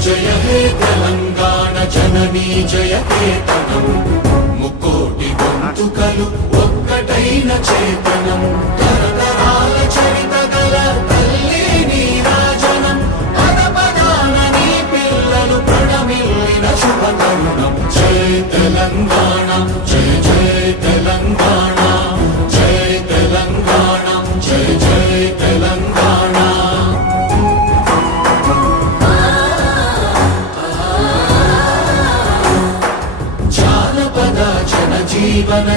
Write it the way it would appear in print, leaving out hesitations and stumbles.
జయ హే తెలంగాణ జననీ జయ కేతనం ముక్కోటి గొంతుకలు ఒక్కటైన చేతనం తరతరాల చరిత గల తల్లి నీరాజనం పద పదాన నీ పిల్లలు ప్రణమిల్లిన శుభ తరుణం జయ తెలంగాణ జయ జయ తెలంగాణ జయ తెలంగాణ జయ జయ తెలంగాణ జీవన